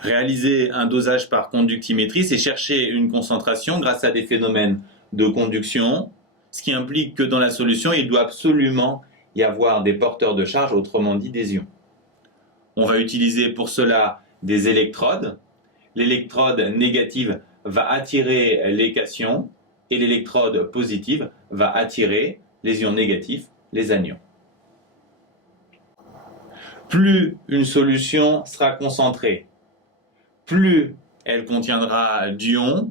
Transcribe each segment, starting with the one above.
Réaliser un dosage par conductimétrie, c'est chercher une concentration grâce à des phénomènes de conduction, ce qui implique que dans la solution, il doit absolument y avoir des porteurs de charge, autrement dit des ions. On va utiliser pour cela des électrodes. L'électrode négative va attirer les cations et l'électrode positive va attirer les ions négatifs, les anions. Plus une solution sera concentrée, plus elle contiendra d'ions,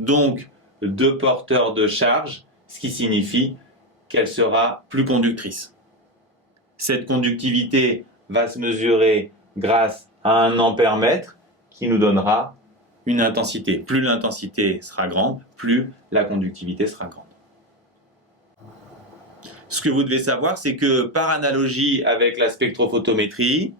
donc de porteurs de charge, ce qui signifie qu'elle sera plus conductrice. Cette conductivité va se mesurer grâce à un ampère-mètre qui nous donnera une intensité. Plus l'intensité sera grande, plus la conductivité sera grande. Ce que vous devez savoir, c'est que par analogie avec la spectrophotométrie,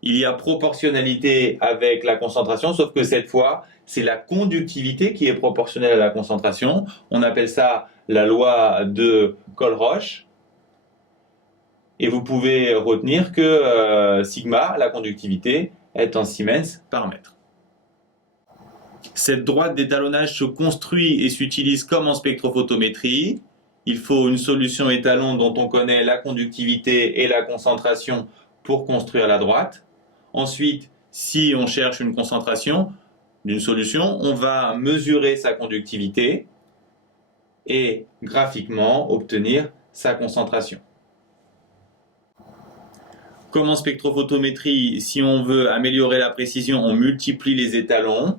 il y a proportionnalité avec la concentration, sauf que cette fois, c'est la conductivité qui est proportionnelle à la concentration. On appelle ça la loi de Colroche. Et vous pouvez retenir que sigma, la conductivité, est en Siemens par mètre. Cette droite d'étalonnage se construit et s'utilise comme en spectrophotométrie. Il faut une solution étalon dont on connaît la conductivité et la concentration pour construire la droite. Ensuite, si on cherche une concentration d'une solution, on va mesurer sa conductivité et graphiquement obtenir sa concentration. Comme en spectrophotométrie, si on veut améliorer la précision, on multiplie les étalons.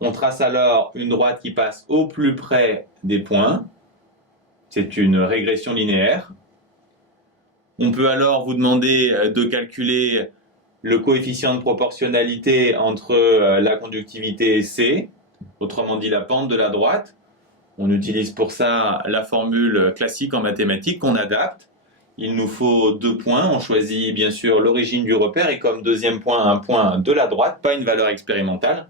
On trace alors une droite qui passe au plus près des points. C'est une régression linéaire. On peut alors vous demander de calculer le coefficient de proportionnalité entre la conductivité et C, autrement dit la pente de la droite. On utilise pour ça la formule classique en mathématiques qu'on adapte. Il nous faut 2 points. On choisit bien sûr l'origine du repère et comme deuxième point, un point de la droite, pas une valeur expérimentale.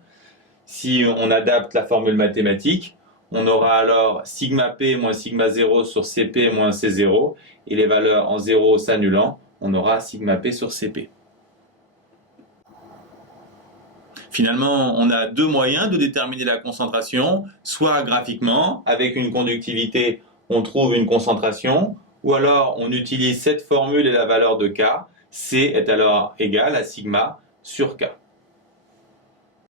Si on adapte la formule mathématique, on aura alors sigma p moins sigma 0 sur cp moins c0 et les valeurs en 0 s'annulant, on aura sigma p sur cp. Finalement, on a 2 moyens de déterminer la concentration, soit graphiquement, avec une conductivité, on trouve une concentration, ou alors on utilise cette formule et la valeur de K, C est alors égal à sigma sur K.